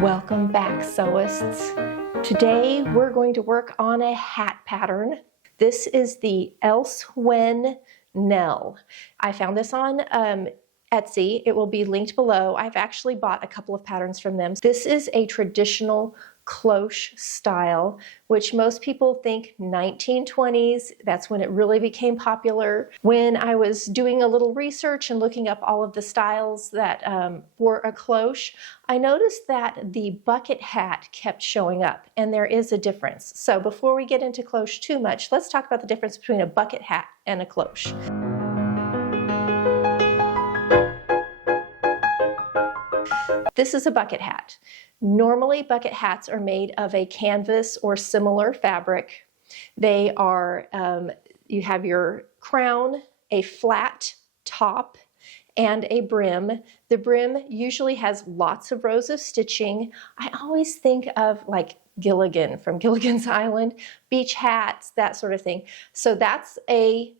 Welcome back, sewists. Today we're going to work on a hat pattern. This is the Else When Nelle. I found this on Etsy. It will be linked below. I've actually bought a couple of patterns from them. This is a traditional cloche style, which most people think 1920s. That's when it really became popular. When I was doing a little research and looking up all of the styles that wore a cloche, I noticed that the bucket hat kept showing up, and there is a difference. So before we get into cloche too much, let's talk about the difference between a bucket hat and a cloche. This is a bucket hat. Normally, bucket hats are made of a canvas or similar fabric. They are, you have your crown, a flat top, and a brim. The brim usually has lots of rows of stitching. I always think of like Gilligan from Gilligan's Island, beach hats, that sort of thing. So that's a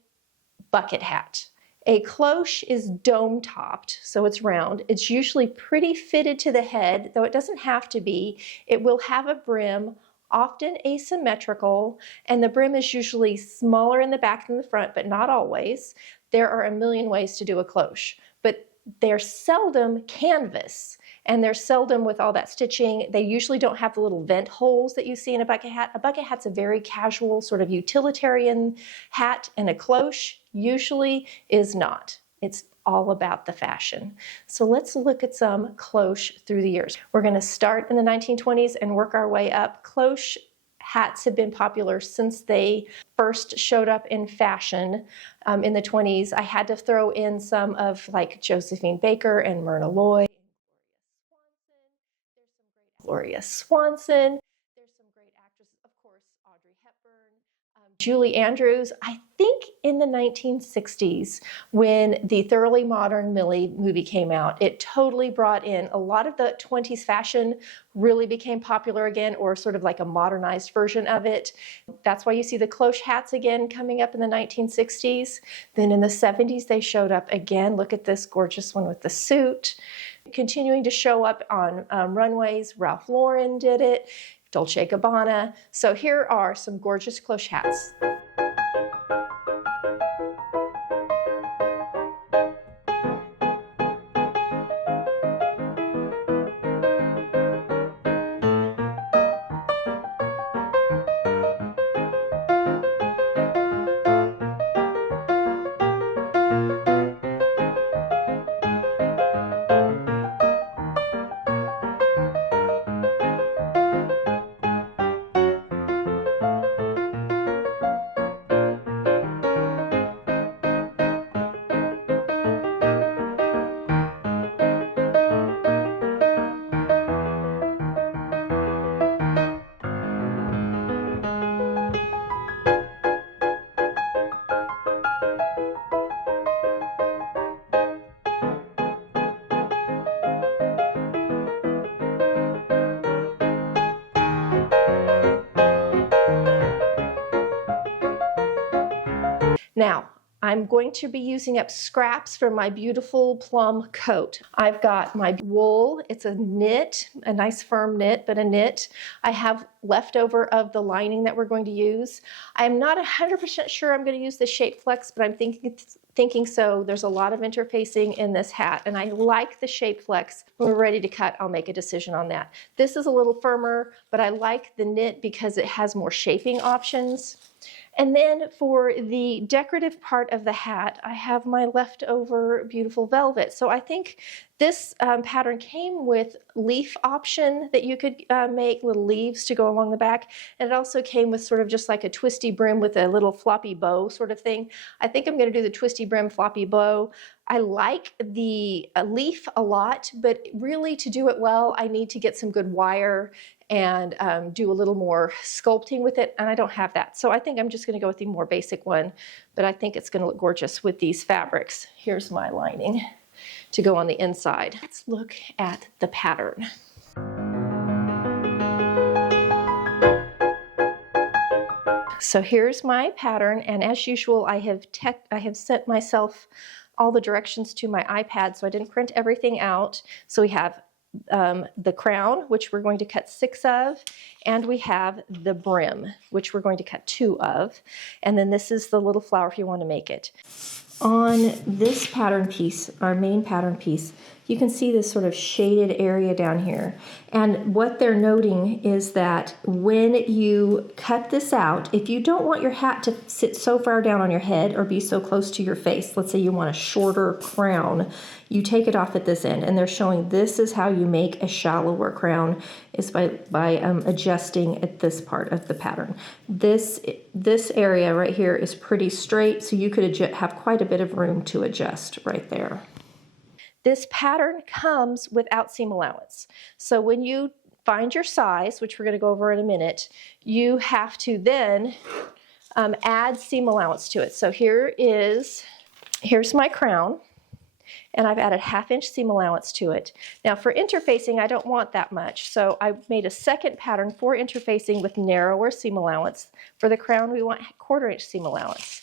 bucket hat. A cloche is dome-topped, so it's round. It's usually pretty fitted to the head, though it doesn't have to be. It will have a brim, often asymmetrical, and the brim is usually smaller in the back than the front, but not always. There are a million ways to do a cloche, but they're seldom canvas, and they're seldom with all that stitching. They usually don't have the little vent holes that you see in a bucket hat. A bucket hat's a very casual sort of utilitarian hat, and a cloche usually is not. It's all about the fashion. So let's look at some cloche through the years. We're going to start in the 1920s and work our way up. Cloche hats have been popular since they first showed up in fashion in the 20s. I had to throw in some of like Josephine Baker and Myrna Loy. Gloria Swanson. There's some great actresses, of course, Audrey Hepburn, Julie Andrews. I think in the 1960s, when the Thoroughly Modern Millie movie came out, it totally brought in a lot of the 20s fashion, really became popular again, or sort of like a modernized version of it. That's why you see the cloche hats again coming up in the 1960s. Then in the 70s, they showed up again. Look at this gorgeous one with the suit. Continuing to show up on runways. Ralph Lauren did it, Dolce & Gabbana. So here are some gorgeous cloche hats. Now, I'm going to be using up scraps from my beautiful plum coat. I've got my wool. It's a knit, a nice firm knit, but a knit. I have leftover of the lining that we're going to use. I'm not 100% sure I'm going to use the Shape Flex, but I'm thinking so. There's a lot of interfacing in this hat, and I like the Shape Flex. When we're ready to cut, I'll make a decision on that. This is a little firmer, but I like the knit because it has more shaping options. And then for the decorative part of the hat, I have my leftover beautiful velvet. So I think this pattern came with leaf option that you could make little leaves to go along the back. And it also came with sort of just like a twisty brim with a little floppy bow sort of thing. I think I'm going to do the twisty brim floppy bow. I like the leaf a lot, but really to do it well, I need to get some good wire and do a little more sculpting with it, and I don't have that. So I think I'm just gonna go with the more basic one, but I think it's gonna look gorgeous with these fabrics. Here's my lining to go on the inside. Let's look at the pattern. So here's my pattern, and as usual, I have sent myself all the directions to my iPad, so I didn't print everything out. So we have the crown, which we're going to cut 6 of, and we have the brim, which we're going to cut 2 of. And then this is the little flower if you want to make it. On this pattern piece, our main pattern piece, you can see this sort of shaded area down here. And what they're noting is that when you cut this out, if you don't want your hat to sit so far down on your head or be so close to your face, let's say you want a shorter crown, you take it off at this end. And they're showing this is how you make a shallower crown, is by adjusting at this part of the pattern. This area right here is pretty straight, so you could have quite a bit of room to adjust right there. This pattern comes without seam allowance. So when you find your size, which we're going to go over in a minute, you have to then add seam allowance to it. So here's my crown, and I've added 1/2 inch seam allowance to it. Now for interfacing, I don't want that much, so I made a second pattern for interfacing with narrower seam allowance. For the crown, we want 1/4 inch seam allowance.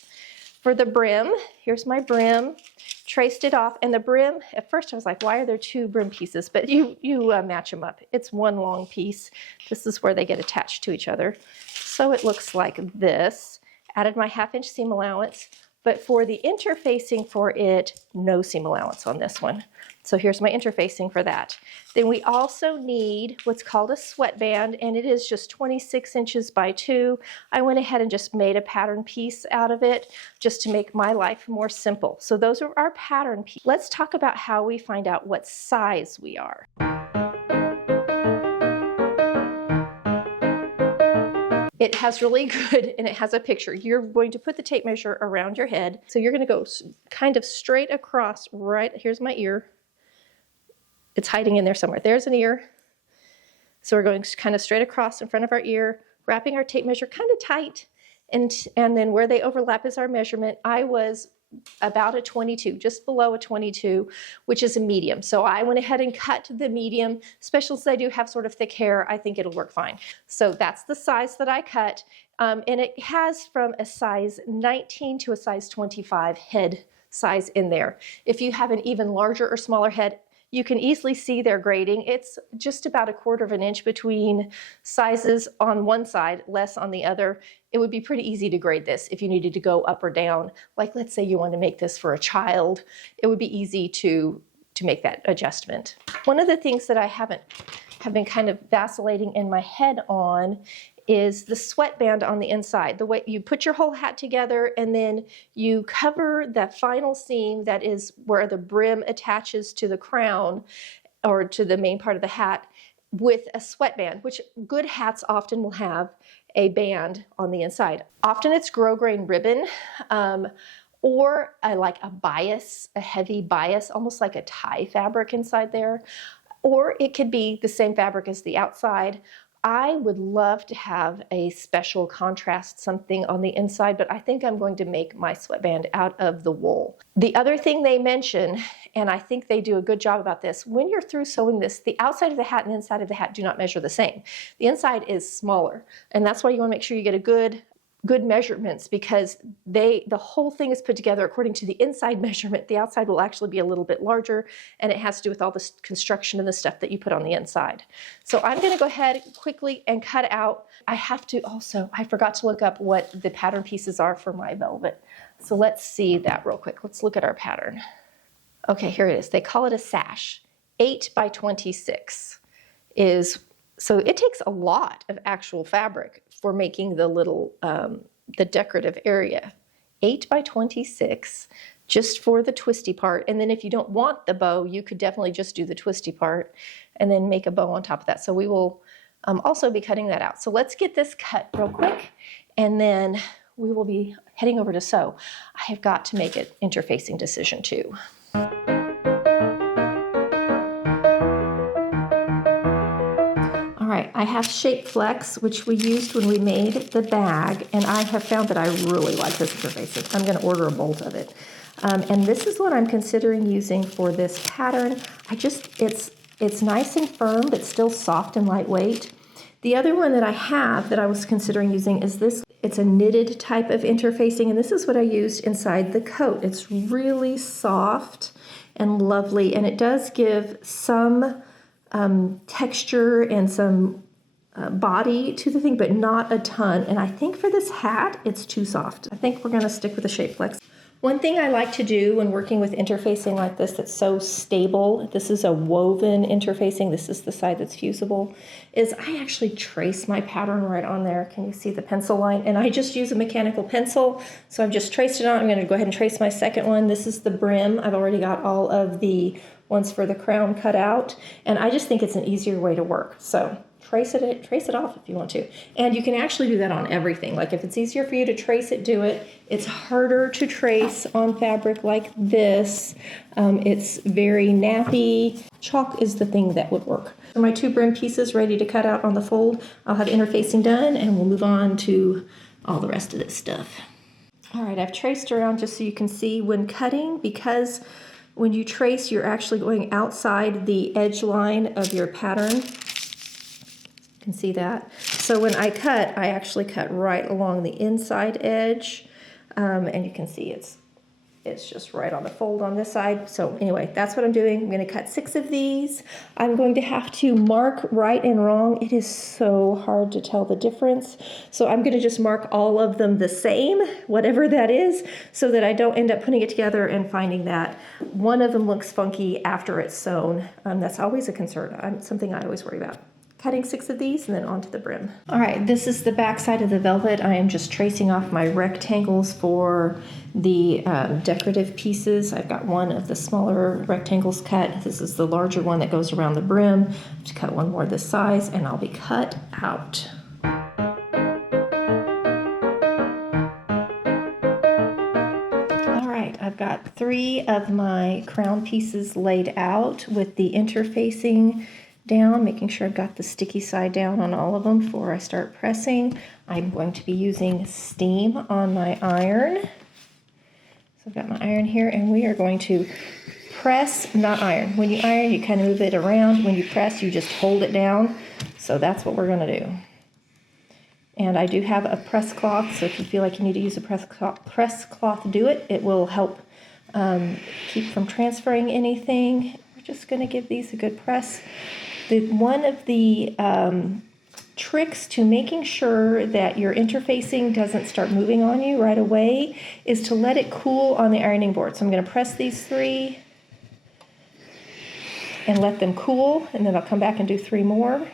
For the brim, here's my brim, traced it off, and the brim, at first I was like, why are there 2 brim pieces? But you match them up. It's one long piece. This is where they get attached to each other. So it looks like this. Added my 1/2 inch seam allowance, but for the interfacing for it, no seam allowance on this one. So here's my interfacing for that. Then we also need what's called a sweatband, and it is just 26 inches by 2. I went ahead and just made a pattern piece out of it just to make my life more simple. So those are our pattern pieces. Let's talk about how we find out what size we are. It has really good, and it has a picture. You're going to put the tape measure around your head. So you're going to go kind of straight across, right, here's my ear. It's hiding in there somewhere. There's an ear. So we're going kind of straight across in front of our ear, wrapping our tape measure kind of tight. And then where they overlap is our measurement. I was about a 22, just below a 22, which is a medium. So I went ahead and cut the medium, especially since I do have sort of thick hair. I think it'll work fine. So that's the size that I cut. And it has from a size 19 to a size 25 head size in there. If you have an even larger or smaller head, you can easily see their grading. It's just about 1/4 inch between sizes on one side, less on the other. It would be pretty easy to grade this if you needed to go up or down. Like let's say you want to make this for a child, it would be easy to make that adjustment. One of the things that I have been kind of vacillating in my head on is the sweatband on the inside. The way you put your whole hat together and then you cover that final seam that is where the brim attaches to the crown or to the main part of the hat with a sweatband, which good hats often will have a band on the inside. Often it's grosgrain ribbon or like a bias, a heavy bias, almost like a tie fabric inside there. Or it could be the same fabric as the outside. I would love to have a special contrast something on the inside, but I think I'm going to make my sweatband out of the wool. The other thing they mention, and I think they do a good job about this, when you're through sewing this, the outside of the hat and the inside of the hat do not measure the same. The inside is smaller, and that's why you want to make sure you get a good measurements, because the whole thing is put together according to the inside measurement. The outside will actually be a little bit larger, and it has to do with all the construction and the stuff that you put on the inside. So I'm going to go ahead quickly and cut out. I forgot to look up what the pattern pieces are for my velvet. So let's see that real quick. Let's look at our pattern. Okay, here it is. They call it a sash. 8 by 26 is, so it takes a lot of actual fabric for making the little, the decorative area. 8 by 26, just for the twisty part. And then if you don't want the bow, you could definitely just do the twisty part and then make a bow on top of that. So we will also be cutting that out. So let's get this cut real quick, and then we will be heading over to sew. I have got to make an interfacing decision too. All right, I have Shape Flex, which we used when we made the bag, and I have found that I really like this interfacing. I'm going to order a bolt of it. And this is what I'm considering using for this pattern. It's nice and firm, but still soft and lightweight. The other one that I have that I was considering using is this. It's a knitted type of interfacing, and this is what I used inside the coat. It's really soft and lovely, and it does give some texture and some body to the thing, but not a ton. And I think for this hat, it's too soft. I think we're gonna stick with the Shape Flex. One thing I like to do when working with interfacing like this that's so stable, this is a woven interfacing, this is the side that's fusible, is I actually trace my pattern right on there. Can you see the pencil line? And I just use a mechanical pencil, so I've just traced it on. I'm gonna go ahead and trace my second one. This is the brim. I've already got all of the ones for the crown cut out, and I just think it's an easier way to work. So trace it off if you want to. And you can actually do that on everything. Like if it's easier for you to trace it, do it. It's harder to trace on fabric like this. It's very nappy. Chalk is the thing that would work. So my 2 brim pieces ready to cut out on the fold. I'll have interfacing done and we'll move on to all the rest of this stuff. All right, I've traced around just so you can see when cutting, because when you trace, you're actually going outside the edge line of your pattern. Can see that. So when I cut, I actually cut right along the inside edge, and you can see it's just right on the fold on this side. So anyway, that's what I'm doing. I'm going to cut 6 of these. I'm going to have to mark right and wrong. It is so hard to tell the difference. So I'm going to just mark all of them the same, whatever that is, so that I don't end up putting it together and finding that one of them looks funky after it's sewn. That's always a concern. Something I always worry about. Cutting 6 of these and then onto the brim. All right, this is the back side of the velvet. I am just tracing off my rectangles for the decorative pieces. I've got one of the smaller rectangles cut. This is the larger one that goes around the brim. I have to cut one more this size and I'll be cut out. All right, I've got 3 of my crown pieces laid out with the interfacing down, making sure I've got the sticky side down on all of them before I start pressing. I'm going to be using steam on my iron. So I've got my iron here and we are going to press, not iron. When you iron, you kind of move it around. When you press, you just hold it down. So that's what we're gonna do. And I do have a press cloth, so if you feel like you need to use a press cloth, do it. It will help keep from transferring anything. We're just gonna give these a good press. One of the tricks to making sure that your interfacing doesn't start moving on you right away is to let it cool on the ironing board. So I'm going to press these 3 and let them cool, and then I'll come back and do 3 more.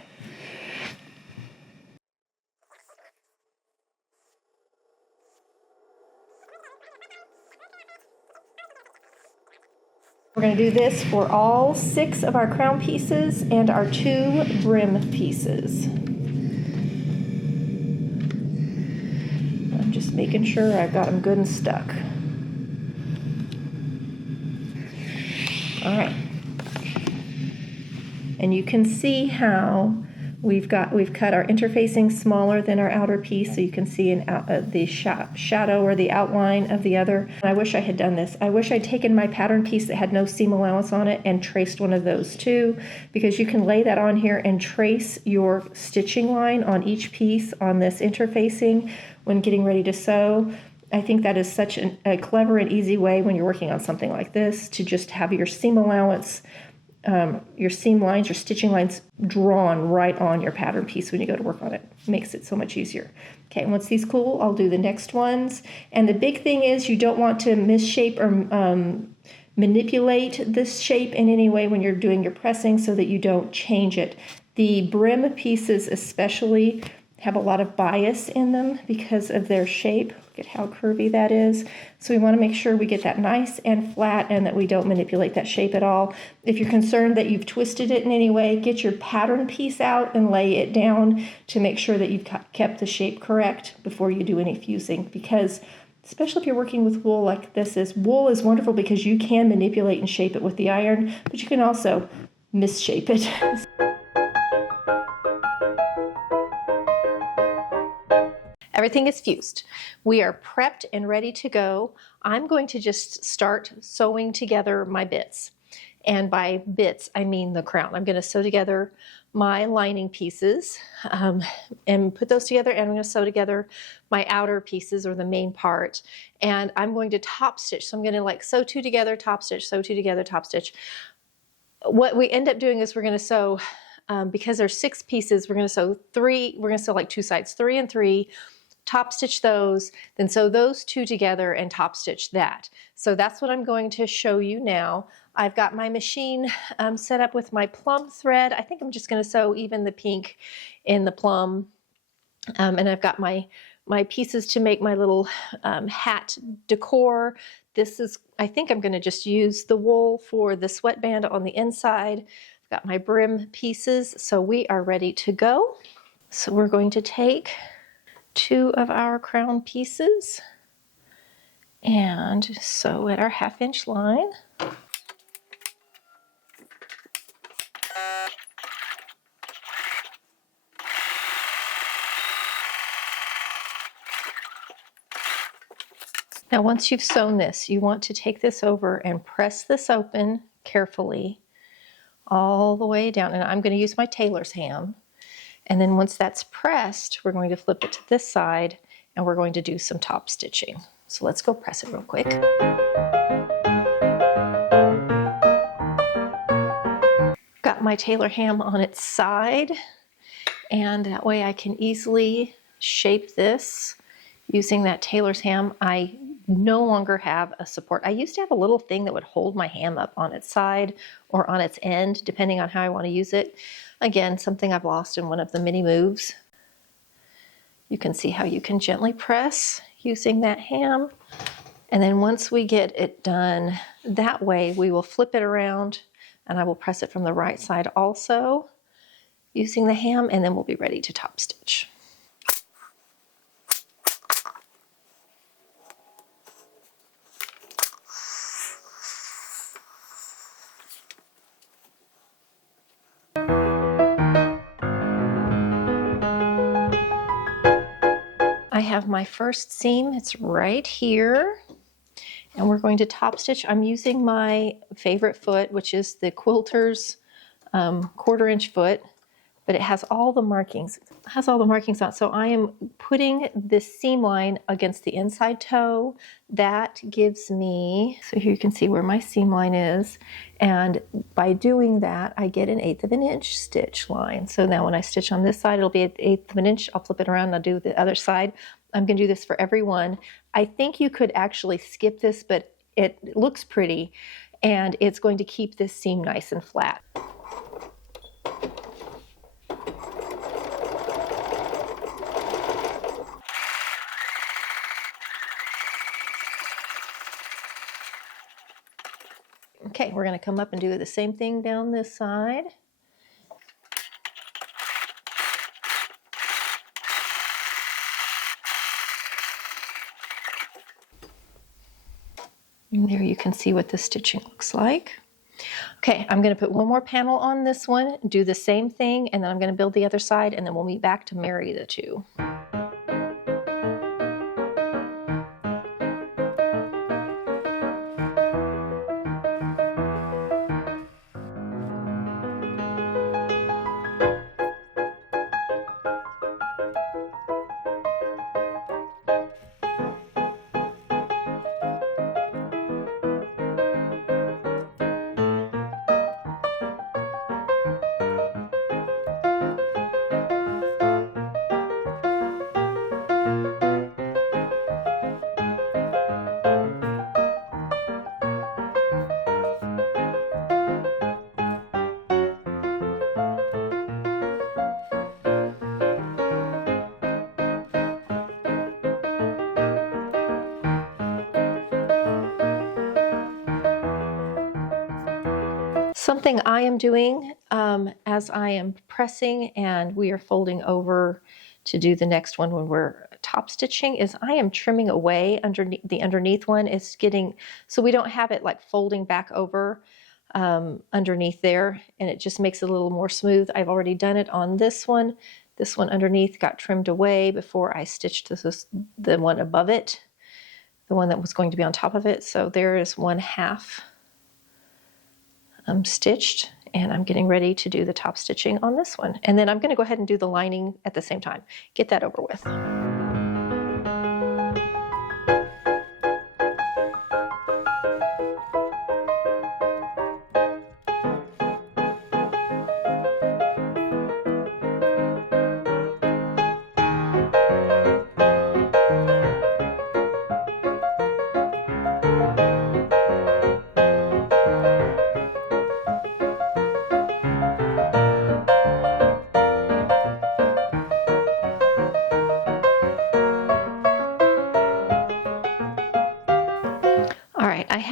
We're going to do this for all 6 of our crown pieces and our 2 brim pieces. I'm just making sure I've got them good and stuck. All right. And you can see how we've cut our interfacing smaller than our outer piece, so you can see the shadow or the outline of the other. And I wish I had done this. I wish I'd taken my pattern piece that had no seam allowance on it and traced one of those too, because you can lay that on here and trace your stitching line on each piece on this interfacing when getting ready to sew. I think that is such a clever and easy way when you're working on something like this to just have your seam allowance, your seam lines, your stitching lines drawn right on your pattern piece when you go to work on it. It makes it so much easier. Okay, once these cool, I'll do the next ones. And the big thing is you don't want to misshape or manipulate this shape in any way when you're doing your pressing so that you don't change it. The brim pieces especially have a lot of bias in them because of their shape. Look at how curvy that is. So we want to make sure we get that nice and flat and that we don't manipulate that shape at all. If you're concerned that you've twisted it in any way, get your pattern piece out and lay it down to make sure that you've kept the shape correct before you do any fusing, because especially if you're working with wool like this is, wool is wonderful because you can manipulate and shape it with the iron, but you can also misshape it. Everything is fused. We are prepped and ready to go. I'm going to just start sewing together my bits. And by bits, I mean the crown. I'm going to sew together my lining pieces and put those together, and I'm going to sew together my outer pieces or the main part. And I'm going to top stitch. So I'm going to like sew 2 together, top stitch, sew 2 together, top stitch. what we end up doing is we're going to sew, because there's 6 pieces, we're going to sew 3, we're going to sew like 2 sides, 3 and 3, top stitch those, then sew those 2 together and top stitch that. So that's what I'm going to show you now. I've got my machine set up with my plum thread. I think I'm just going to sew even the pink in the plum. And I've got my pieces to make my little hat decor. This is, I think I'm going to just use the wool for the sweatband on the inside. I've got my brim pieces, so we are ready to go. So we're going to take 2 of our crown pieces and sew at our 1/2 inch line. Now once you've sewn this, you want to take this over and press this open carefully all the way down. And I'm going to use my tailor's ham. And then once that's pressed, we're going to flip it to this side and we're going to do some top stitching. So let's go press it real quick. Got my tailor ham on its side, and that way I can easily shape this using that tailor's ham. I no longer have a support. I used to have a little thing that would hold my ham up on its side or on its end, depending on how I want to use it. Again, something I've lost in one of the mini moves. You can see how you can gently press using that ham. And then once we get it done that way, we will flip it around and I will press it from the right side also using the ham, and then we'll be ready to top stitch. I have my first seam, it's right here, and we're going to top stitch. I'm using my favorite foot, which is the Quilter's 1/4 inch foot, but it has all the markings. It has all the markings on it. So I am putting this seam line against the inside toe. That gives me, so here you can see where my seam line is, and by doing that I get an 1/8 of an inch stitch line. So now when I stitch on this side, it'll be an 1/8 of an inch. I'll flip it around and I'll do the other side. I'm going to do this for every one. I think you could actually skip this, but it looks pretty and it's going to keep this seam nice and flat. Okay, we're going to come up and do the same thing down this side. And there you can see what the stitching looks like. Okay, I'm going to put one more panel on this one, do the same thing, and then I'm going to build the other side, and then we'll meet back to marry the two. Something I am doing as I am pressing and we are folding over to do the next one when we're top stitching is I am trimming away underneath the underneath one. It's getting, so we don't have it like folding back over underneath there, and it just makes it a little more smooth. I've already done it on this one. This one underneath got trimmed away before I stitched the one above it, the one that was going to be on top of it. So there is 1/2 stitched, and I'm getting ready to do the top stitching on this one. And then I'm going to go ahead and do the lining at the same time. Get that over with.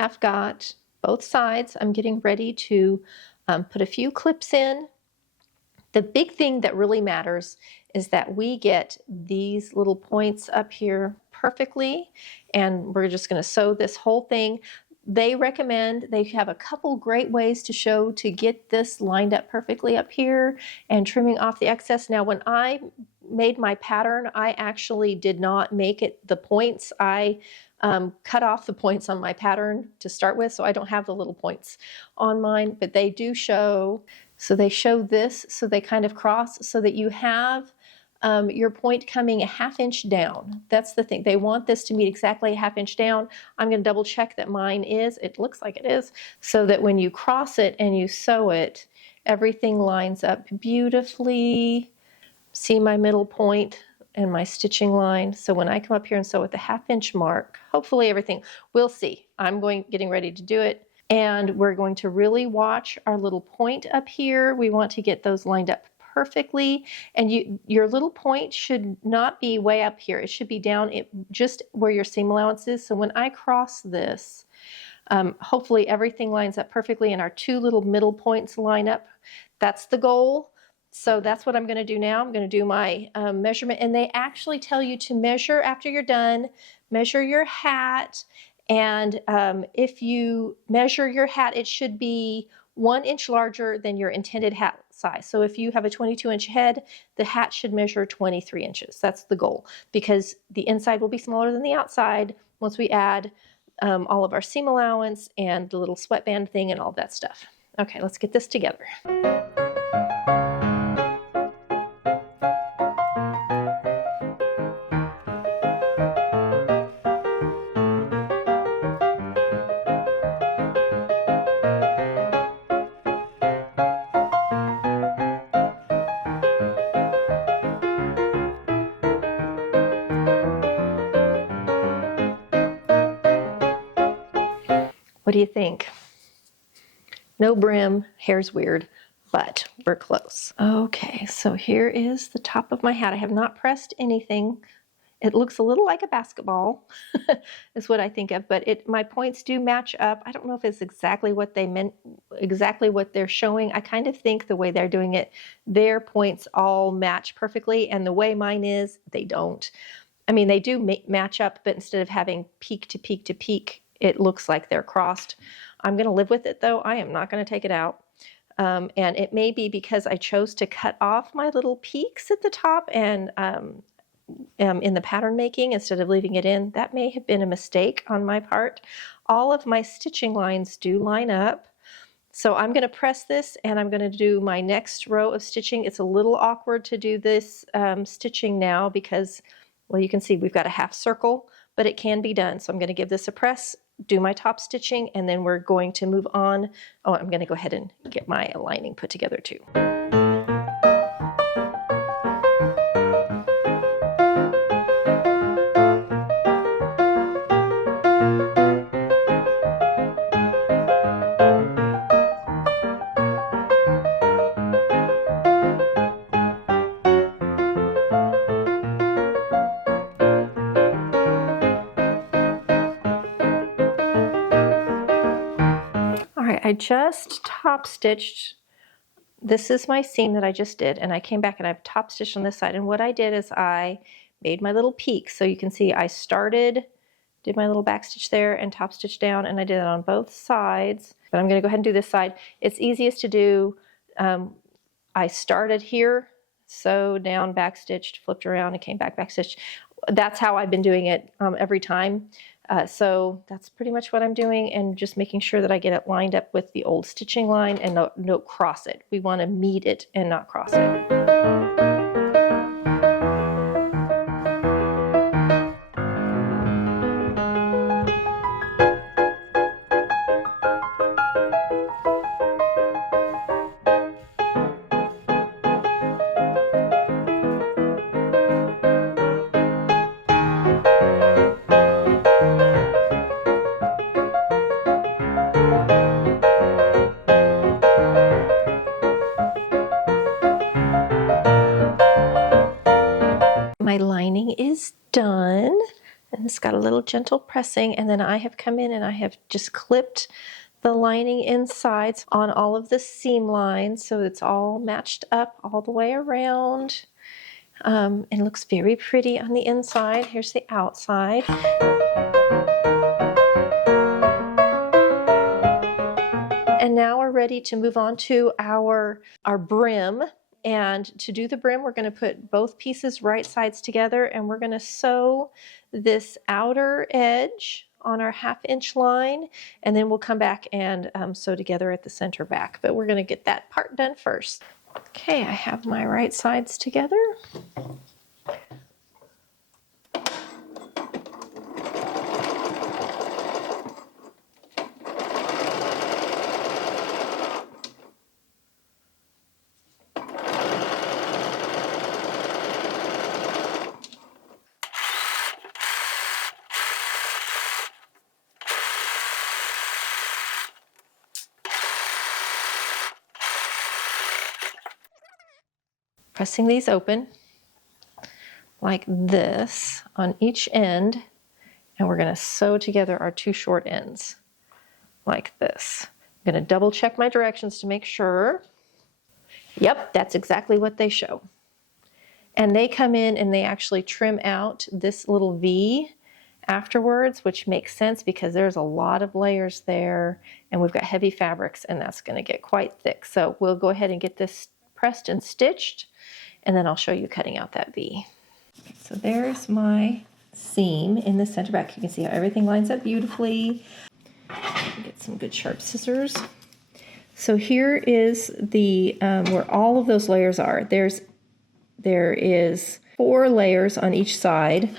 have got both sides. I'm getting ready to put a few clips in. The big thing that really matters is that we get these little points up here perfectly, and we're just going to sew this whole thing. They recommend, they have a couple great ways to show to get this lined up perfectly up here and trimming off the excess. Now, when I made my pattern, I actually did not make it the points. I cut off the points on my pattern to start with, so I don't have the little points on mine, but they do show. So they show this, so they kind of cross so that you have your point coming a ½ inch down. That's the thing. They want this to meet exactly a ½ inch down. I'm going to double check that mine is. It looks like it is. So that when you cross it and you sew it, everything lines up beautifully. See my middle point and my stitching line. So when I come up here and sew at the ½ inch mark, hopefully everything, we'll see. I'm getting ready to do it. And we're going to really watch our little point up here. We want to get those lined up perfectly. And your little point should not be way up here. It should be down just where your seam allowance is. So when I cross this, hopefully everything lines up perfectly and our two little middle points line up. That's the goal. So that's what I'm going to do now. I'm going to do my measurement. And they actually tell you to measure after you're done, measure your hat. And if you measure your hat, it should be 1 inch larger than your intended hat size. So if you have a 22-inch head, the hat should measure 23 inches. That's the goal, because the inside will be smaller than the outside once we add all of our seam allowance and the little sweatband thing and all that stuff. Okay, let's get this together. What do you think? No brim, hair's weird, but we're close. Okay, so here is the top of my hat. I have not pressed anything. It looks a little like a basketball, is what I think of, but my points do match up. I don't know if it's exactly what they meant, exactly what they're showing. I kind of think the way they're doing it, their points all match perfectly, and the way mine is, they don't. I mean, they do match up, but instead of having peak to peak to peak, it looks like they're crossed. I'm going to live with it, though. I am not going to take it out. And it may be because I chose to cut off my little peaks at the top and in the pattern making instead of leaving it in. That may have been a mistake on my part. All of my stitching lines do line up. So I'm going to press this and I'm going to do my next row of stitching. It's a little awkward to do this stitching now because, well, you can see we've got a half circle, but it can be done. So I'm going to give this a press, do my top stitching, and then we're going to move on. Oh, I'm going to go ahead and get my lining put together too. I just top stitched. This is my seam that I just did, and I came back and I've top stitched on this side, and what I did is I made my little peak. So you can see I did my little back stitch there and top stitch down, and I did it on both sides, but I'm going to go ahead and do this side. It's easiest to do. I started here, sewed down, back stitched, flipped around, and came back, back stitched. That's how I've been doing it every time. So that's pretty much what I'm doing, and just making sure that I get it lined up with the old stitching line and don't cross it. We want to meet it and not cross it. And it's got a little gentle pressing, and then I have come in and I have just clipped the lining insides on all of the seam lines so it's all matched up all the way around. It looks very pretty on the inside. Here's the outside. And now we're ready to move on to our brim. And to do the brim, we're going to put both pieces right sides together, and we're going to sew this outer edge on our 1/2 inch line, and then we'll come back and sew together at the center back. But we're going to get that part done first. Okay, I have my right sides together. Pressing these open like this on each end, and we're going to sew together our 2 short ends like this. I'm going to double check my directions to make sure. Yep, that's exactly what they show. And they come in and they actually trim out this little V afterwards, which makes sense because there's a lot of layers there, and we've got heavy fabrics, and that's going to get quite thick. So we'll go ahead and get this pressed and stitched, and then I'll show you cutting out that V. So there's my seam in the center back. You can see how everything lines up beautifully. Get some good sharp scissors. So here is the where all of those layers are. There is 4 layers on each side,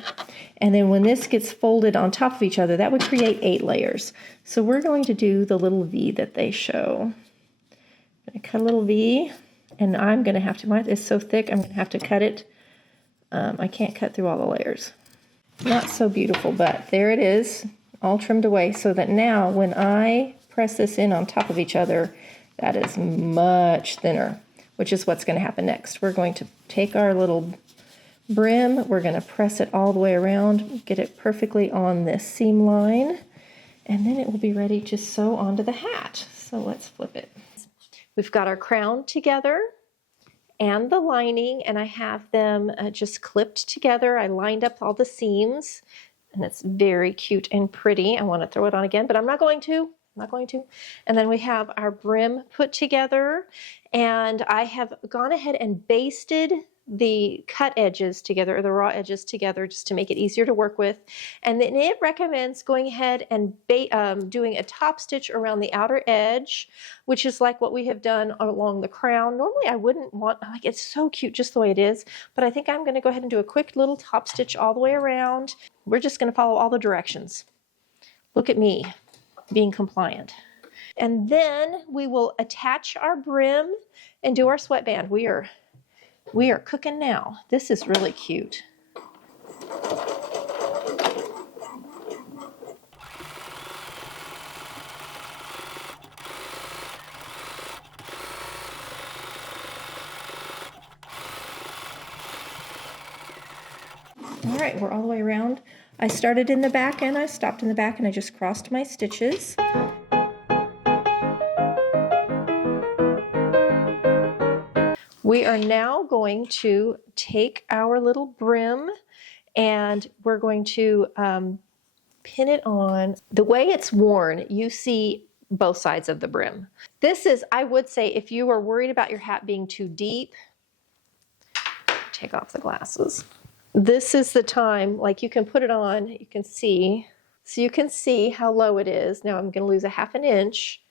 and then when this gets folded on top of each other, that would create 8 layers. So we're going to do the little V that they show. I'm going to cut a little V. And I'm going to have to, mine is so thick, I'm going to have to cut it. I can't cut through all the layers. Not so beautiful, but there it is, all trimmed away, so that now when I press this in on top of each other, that is much thinner, which is what's going to happen next. We're going to take our little brim, we're going to press it all the way around, get it perfectly on this seam line, and then it will be ready to sew onto the hat. So let's flip it. We've got our crown together and the lining, and I have them just clipped together. I lined up all the seams, and it's very cute and pretty. I want to throw it on again, but I'm not going to. And then we have our brim put together, and I have gone ahead and basted the cut edges together, or the raw edges together, just to make it easier to work with. And then it recommends going ahead and doing a top stitch around the outer edge, which is like what we have done along the crown. Normally I wouldn't want, like, it's so cute just the way it is, but I think I'm going to go ahead and do a quick little top stitch all the way around. We're just going to follow all the directions. Look at me being compliant. And then we will attach our brim and do our sweatband. We are cooking now. This is really cute. All right, we're all the way around. I started in the back and I stopped in the back, and I just crossed my stitches. We are now going to take our little brim and we're going to pin it on. The way it's worn, you see both sides of the brim. This is, I would say, if you are worried about your hat being too deep, take off the glasses. This is the time, like, you can put it on, you can see. So you can see how low it is. Now I'm going to lose a 1/2 inch.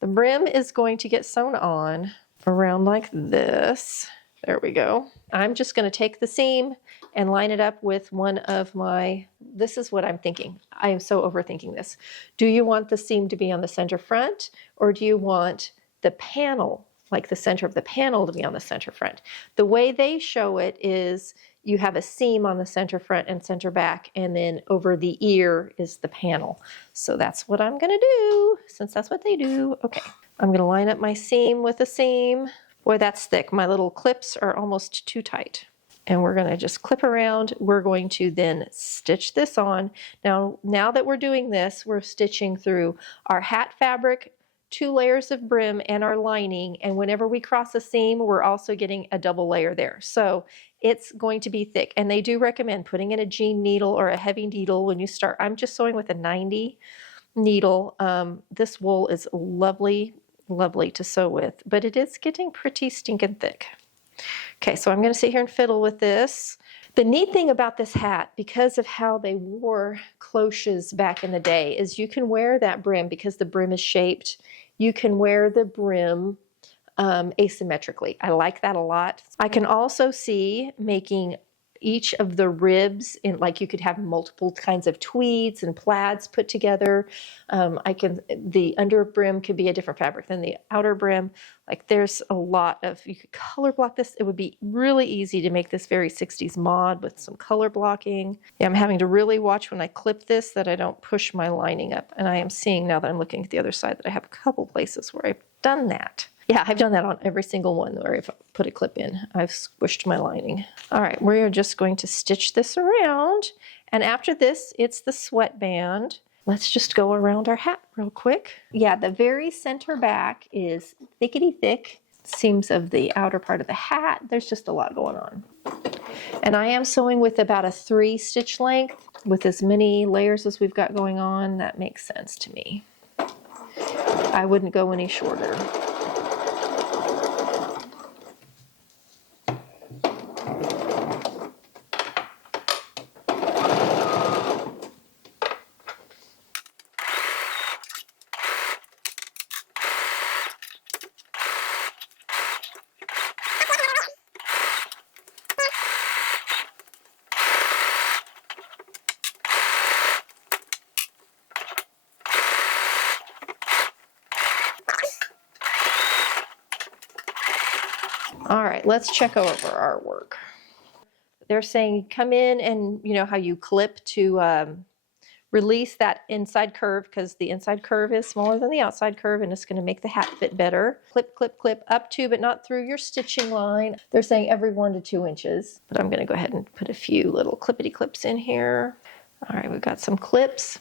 The brim is going to get sewn on around like this. There we go. I'm just going to take the seam and line it up with one of my, this is what I'm thinking. I am so overthinking this. Do you want the seam to be on the center front, or do you want the panel, like the center of the panel, to be on the center front? The way they show it is you have a seam on the center front and center back, and then over the ear is the panel. So that's what I'm going to do, since that's what they do. Okay. I'm going to line up my seam with a seam. Boy, that's thick. My little clips are almost too tight. And we're going to just clip around. We're going to then stitch this on. Now that we're doing this, we're stitching through our hat fabric, 2 layers of brim, and our lining. And whenever we cross a seam, we're also getting a double layer there. So it's going to be thick. And they do recommend putting in a jean needle or a heavy needle when you start. I'm just sewing with a 90 needle. This wool is lovely, lovely to sew with, but it is getting pretty stinking thick. Okay, so I'm going to sit here and fiddle with this. The neat thing about this hat, because of how they wore cloches back in the day, is you can wear that brim, because the brim is shaped, you can wear the brim asymmetrically. I like that a lot. I can also see making each of the ribs in, like, you could have multiple kinds of tweeds and plaids put together. The under brim could be a different fabric than the outer brim. Like, there's a lot of, you could color block this. It would be really easy to make this very 60s mod with some color blocking. Yeah, I'm having to really watch when I clip this that I don't push my lining up. And I am seeing, now that I'm looking at the other side, that I have a couple places where I've done that. Yeah, I've done that on every single one where I've put a clip in. I've squished my lining. All right, we're just going to stitch this around. And after this, it's the sweatband. Let's just go around our hat real quick. Yeah, the very center back is thickety thick. Seams of the outer part of the hat. There's just a lot going on. And I am sewing with about a 3 stitch length. With as many layers as we've got going on, that makes sense to me. I wouldn't go any shorter. All right, let's check over our work. They're saying come in and, you know how you clip to release that inside curve, because the inside curve is smaller than the outside curve and it's going to make the hat fit better. Clip, clip, clip up to, but not through your stitching line. They're saying every 1 to 2 inches. But I'm going to go ahead and put a few little clippity clips in here. All right, we've got some clips.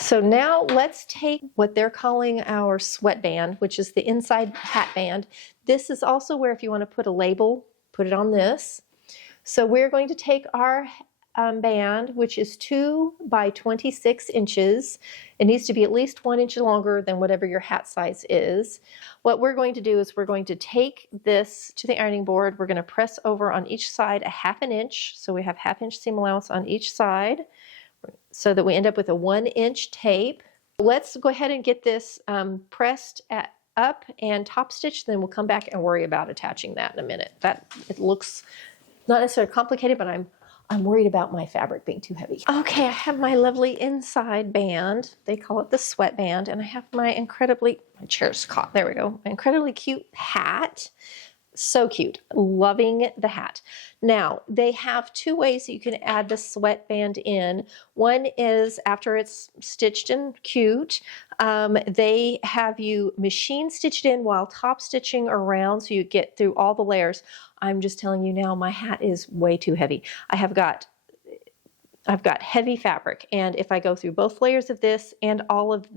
So now let's take what they're calling our sweatband, which is the inside hat band. This is also where, if you want to put a label, put it on this. So we're going to take our band, which is 2 by 26 inches. It needs to be at least 1 inch longer than whatever your hat size is. What we're going to do is we're going to take this to the ironing board. We're going to press over on each side a 1/2 inch. So we have 1/2 inch seam allowance on each side, so that we end up with a 1 inch tape. Let's go ahead and get this pressed up and top stitched, then we'll come back and worry about attaching that in a minute. It looks not necessarily complicated, but I'm worried about my fabric being too heavy. Okay, I have my lovely inside band. They call it the sweatband, and I have my my chair's caught, there we go, my incredibly cute hat. So cute. Loving the hat. Now, they have 2 ways that you can add the sweatband in. One is after it's stitched and cute, they have you machine stitched in while top stitching around, so you get through all the layers. I'm just telling you now, my hat is way too heavy. I've got heavy fabric, and if I go through both layers of this and all of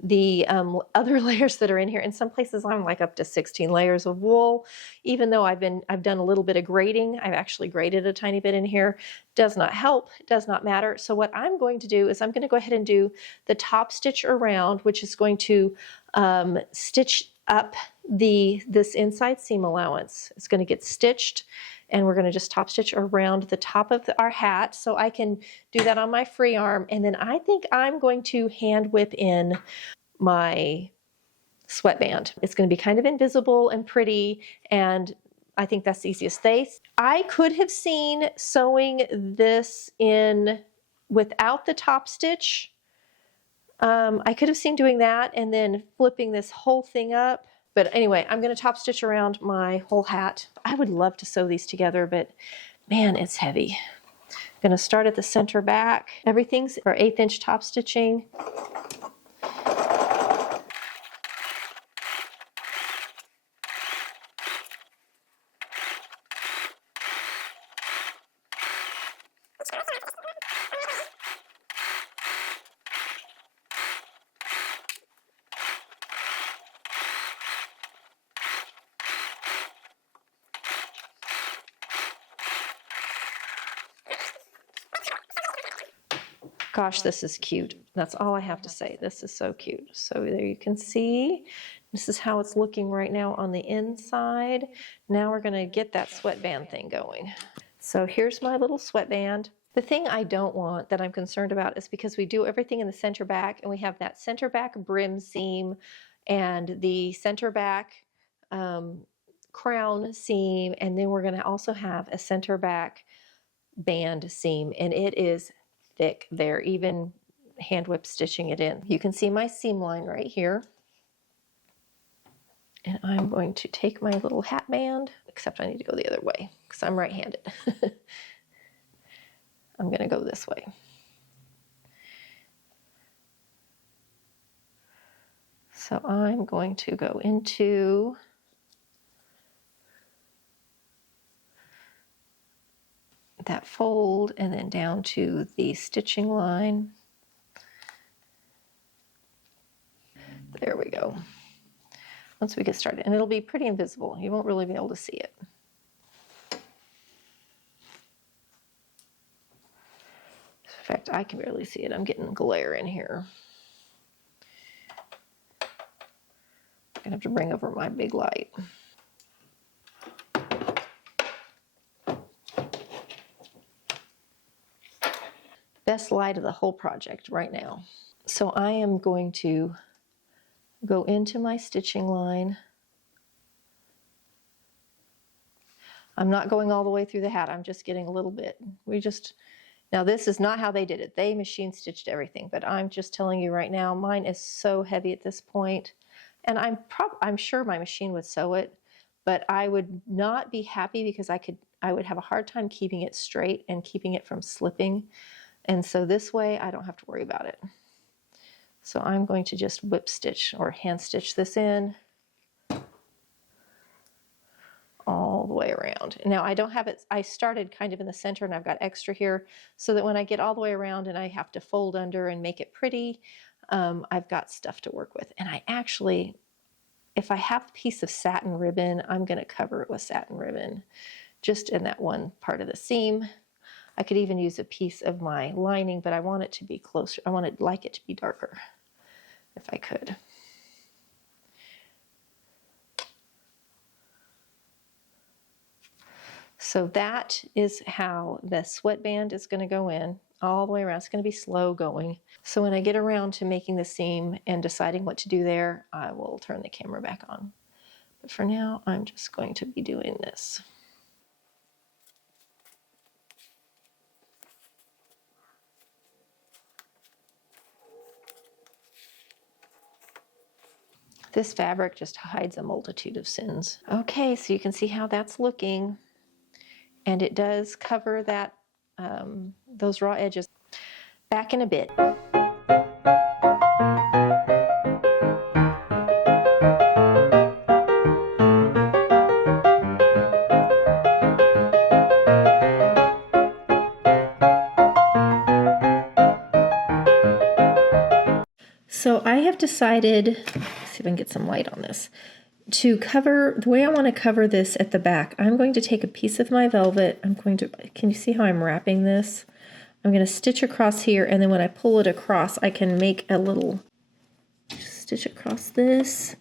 the other layers that are in here, in some places I'm like up to 16 layers of wool, even though I've done a little bit of grading. I've actually graded a tiny bit in here. Does not help, does not matter. So what I'm going to do is I'm going to go ahead and do the top stitch around, which is going to stitch up this inside seam allowance. It's going to get stitched, and we're going to just top stitch around the top of our hat, so I can do that on my free arm. And then I think I'm going to hand whip in my sweatband. It's going to be kind of invisible and pretty, and I think that's the easiest way. I could have seen sewing this in without the top stitch. I could have seen doing that and then flipping this whole thing up. But anyway, I'm going to top stitch around my whole hat. I would love to sew these together, but man, it's heavy. I'm going to start at the center back. Everything's for 1/8 inch top stitching. Gosh, this is cute. That's all I have to say. This is so cute. So there you can see, this is how it's looking right now on the inside. Now we're gonna get that sweatband thing going. So here's my little sweatband. The thing I don't want, that I'm concerned about, is because we do everything in the center back, and we have that center back brim seam and the center back crown seam, and then we're gonna also have a center back band seam, and it is thick there, even hand whip stitching it in. You can see my seam line right here. And I'm going to take my little hat band, except I need to go the other way because I'm right-handed. I'm going to go this way. So I'm going to go into that fold and then down to the stitching line. There we go. Once we get started, and it'll be pretty invisible. You won't really be able to see it. In fact, I can barely see it. I'm getting glare in here. I'm gonna have to bring over my big light. Best light of the whole project right now. So I am going to go into my stitching line. I'm not going all the way through the hat. I'm just getting a little bit. Now this is not how they did it. They machine stitched everything, but I'm just telling you right now, mine is so heavy at this point, and I'm sure my machine would sew it, but I would not be happy because I would have a hard time keeping it straight and keeping it from slipping. And so this way I don't have to worry about it. So I'm going to just whip stitch or hand stitch this in all the way around. Now I don't have it, I started kind of in the center and I've got extra here so that when I get all the way around and I have to fold under and make it pretty, I've got stuff to work with. And I actually, if I have a piece of satin ribbon, I'm going to cover it with satin ribbon just in that one part of the seam. I could even use a piece of my lining, but I want it to be closer. I like it to be darker if I could. So that is how the sweatband is going to go in all the way around. It's going to be slow going. So when I get around to making the seam and deciding what to do there, I will turn the camera back on. But for now, I'm just going to be doing this. This fabric just hides a multitude of sins. Okay, so you can see how that's looking. And it does cover that, those raw edges. Back in a bit. So I have decided, let's see if I can get some light on this, to cover, the way I want to cover this at the back, I'm going to take a piece of my velvet, can you see how I'm wrapping this? I'm going to stitch across here, and then when I pull it across, I can make a little stitch across this.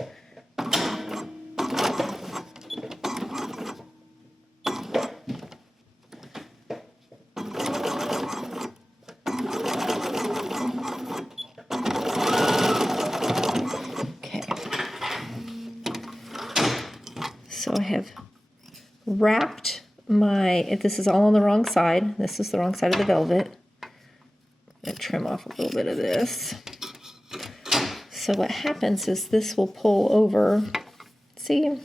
So I have wrapped this is all on the wrong side. This is the wrong side of the velvet. I'm going to trim off a little bit of this. So what happens is this will pull over, see,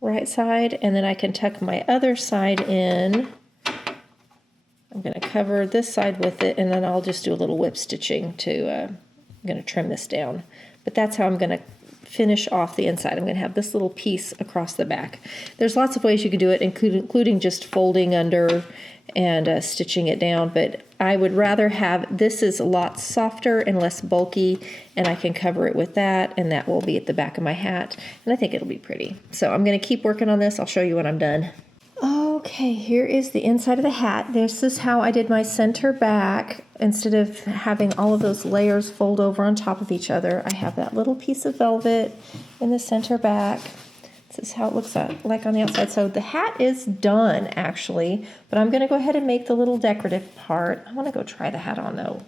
right side, and then I can tuck my other side in. I'm going to cover this side with it, and then I'll just do a little whip stitching I'm going to trim this down. But that's how I'm going to finish off the inside. I'm going to have this little piece across the back. There's lots of ways you could do it, including just folding under and stitching it down, but I would rather have, this is a lot softer and less bulky, and I can cover it with that, and that will be at the back of my hat, and I think it'll be pretty. So I'm going to keep working on this. I'll show you when I'm done. Okay, here is the inside of the hat. This is how I did my center back. Instead of having all of those layers fold over on top of each other, I have that little piece of velvet in the center back. This is how it looks like on the outside. So the hat is done actually, but I'm gonna go ahead and make the little decorative part. I wanna go try the hat on though.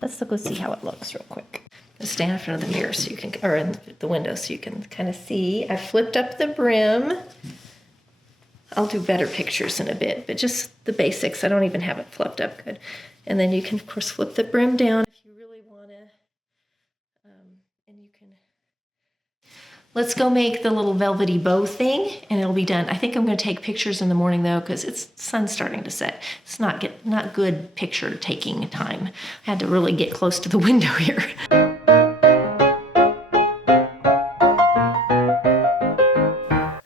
Let's go see how it looks real quick. Stand in front of the mirror so you can, or in the window so you can kind of see. I flipped up the brim. I'll do better pictures in a bit, but just the basics. I don't even have it flipped up good. And then you can, of course, flip the brim down if you really want to. And you can... Let's go make the little velvety bow thing, and it'll be done. I think I'm going to take pictures in the morning, though, because it's sun's starting to set. It's not good picture taking time. I had to really get close to the window here.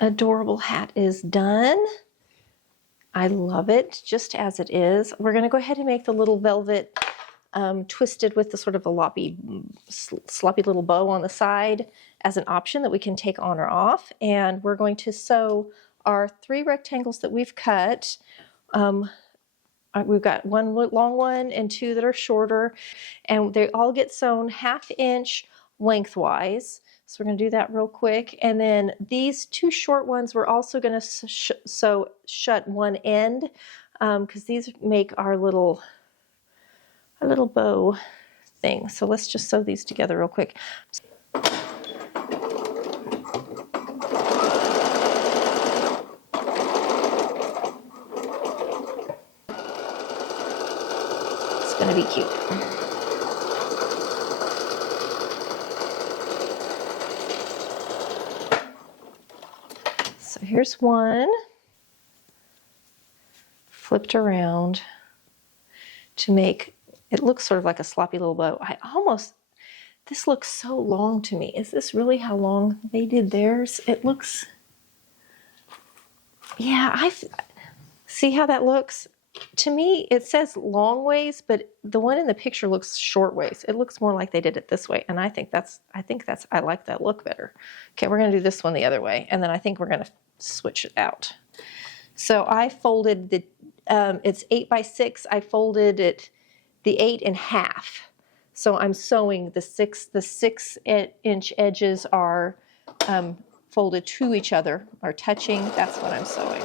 Adorable hat is done. I love it just as it is. We're going to go ahead and make the little velvet twisted with the sort of a sloppy little bow on the side as an option that we can take on or off. And we're going to sew our 3 rectangles that we've cut. We've got 1 long one and 2 that are shorter, and they all get sewn 1/2 inch lengthwise. So we're going to do that real quick. And then these 2 short ones, we're also going to sew shut one end because these make our little bow thing. So let's just sew these together real quick. It's going to be cute. So here's one, flipped around to make, it looks sort of like a sloppy little bow. This looks so long to me. Is this really how long they did theirs? It looks, yeah, see how that looks? To me, it says long ways, but the one in the picture looks short ways. It looks more like they did it this way, and I like that look better. Okay, we're gonna do this one the other way, and then I think we're gonna switch it out. So I folded the, it's 8 by 6. I folded it, the 8 in half. So I'm sewing the 6-inch edges are folded to each other, are touching. That's what I'm sewing.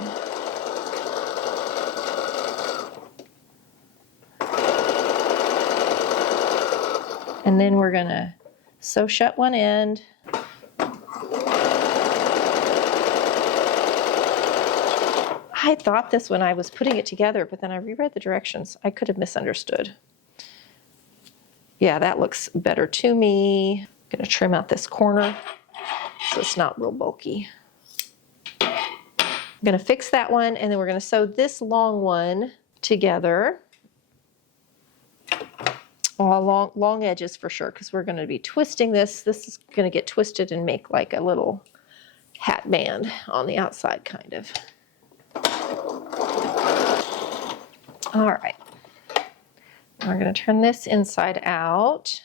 And then we're gonna sew shut one end. I thought this when I was putting it together, but then I reread the directions. I could have misunderstood. Yeah, that looks better to me. I'm gonna trim out this corner so it's not real bulky. I'm gonna fix that one, and then we're gonna sew this long one together. Long edges for sure, because we're gonna be twisting this. This is gonna get twisted and make like a little hat band on the outside, kind of. All right, we're going to turn this inside out.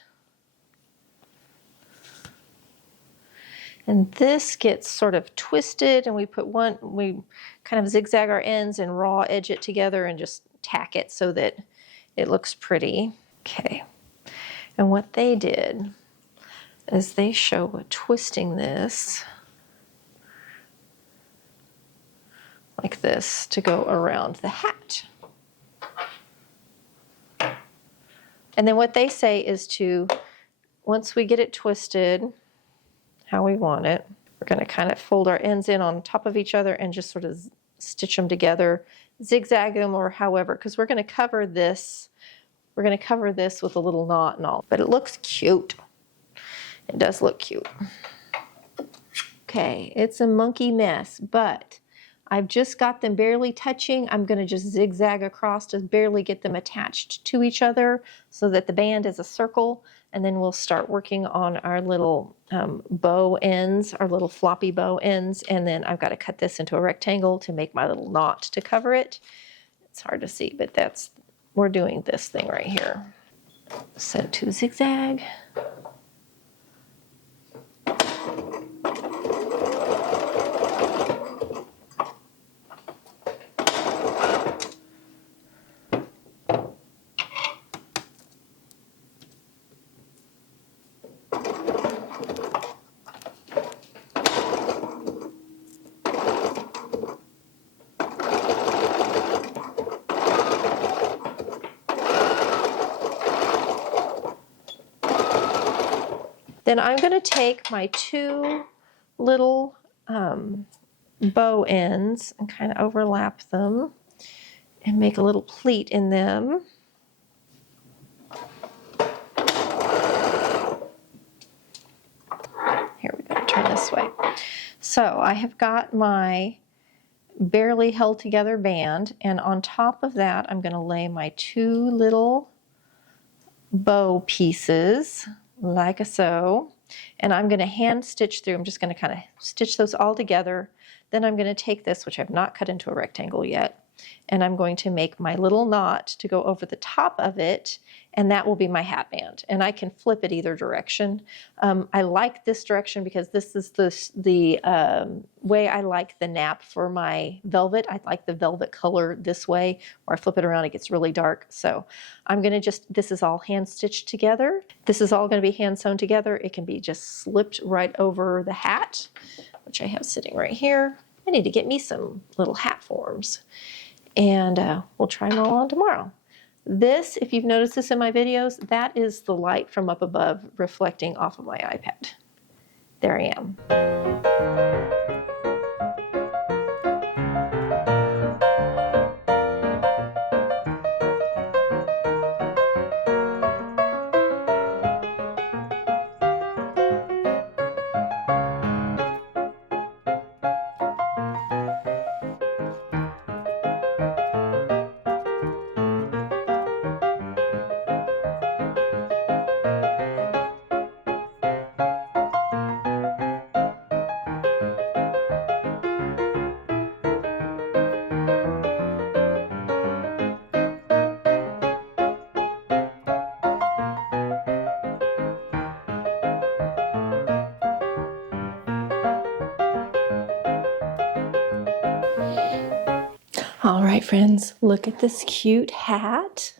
And this gets sort of twisted, and we kind of zigzag our ends and raw edge it together and just tack it so that it looks pretty. Okay, and what they did is they show twisting this like this to go around the hat. And then what they say is once we get it twisted how we want it, we're going to kind of fold our ends in on top of each other and just sort of stitch them together, zigzag them or however, because we're going to cover this. We're going to cover this with a little knot and all, but it looks cute. It does look cute. Okay, it's a monkey mess, but I've just got them barely touching. I'm going to just zigzag across to barely get them attached to each other so that the band is a circle, and then we'll start working on our little bow ends, our little floppy bow ends, and then I've got to cut this into a rectangle to make my little knot to cover it. It's hard to see, but we're doing this thing right here. Set to zigzag. Then I'm going to take my two little bow ends and kind of overlap them and make a little pleat in them. Here we go, turn this way. So I have got my barely held together band, and on top of that I'm going to lay my two little bow pieces like so, and I'm going to hand stitch through. I'm just going to kind of stitch those all together. Then I'm going to take this, which I've not cut into a rectangle yet, and I'm going to make my little knot to go over the top of it, and that will be my hat band. And I can flip it either direction. I like this direction because this is the way I like the nap for my velvet. I like the velvet color this way, or I flip it around, it gets really dark. So I'm gonna this is all hand stitched together. This is all gonna be hand sewn together. It can be just slipped right over the hat, which I have sitting right here. I need to get me some little hat forms, and we'll try them all on tomorrow. This, if you've noticed this in my videos, that is the light from up above reflecting off of my iPad. There I am. All right, friends, look at this cute hat.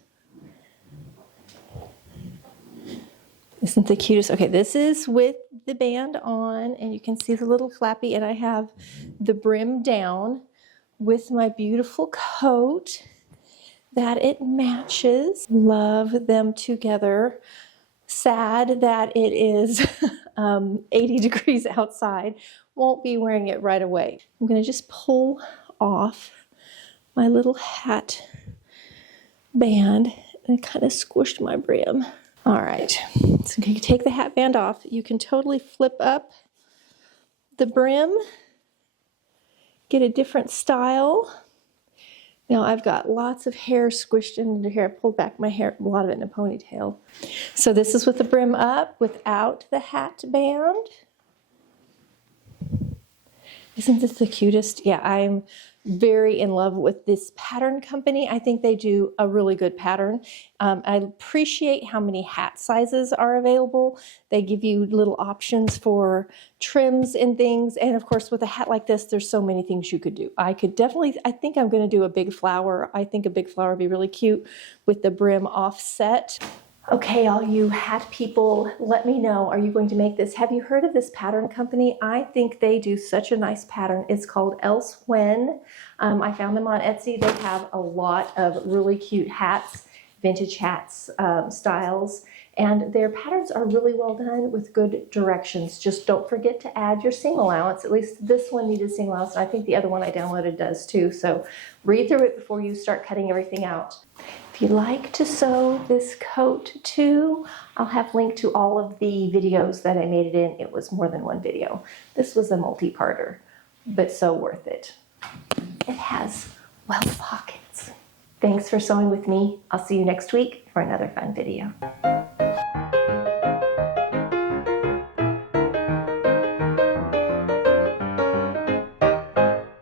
Isn't the cutest? Okay, this is with the band on, and you can see the little flappy, and I have the brim down with my beautiful coat that it matches. Love them together. Sad that it is 80 degrees outside. Won't be wearing it right away. I'm going to just pull off my little hat band and kind of squished my brim. All right, so you take the hat band off. You can totally flip up the brim, get a different style. Now I've got lots of hair squished into here. I pulled back my hair, a lot of it in a ponytail. So this is with the brim up without the hat band. Isn't this the cutest? Yeah, I'm very in love with this pattern company. I think they do a really good pattern. I appreciate how many hat sizes are available. They give you little options for trims and things. And of course, with a hat like this, there's so many things you could do. I think I'm going to do a big flower. I think a big flower would be really cute with the brim offset. Okay, all you hat people, let me know, are you going to make this? Have you heard of this pattern company? I think they do such a nice pattern. It's called Else When. I found them on Etsy. They have a lot of really cute hats, vintage hats, styles, and their patterns are really well done with good directions. Just don't forget to add your seam allowance. At least this one needed seam allowance, and I think the other one I downloaded does too. So read through it before you start cutting everything out. If you'd like to sew this coat too, I'll have linked to all of the videos that I made it in. It was more than one video. This was a multi-parter, but so worth it. It has well pockets. Thanks for sewing with me. I'll see you next week for another fun video.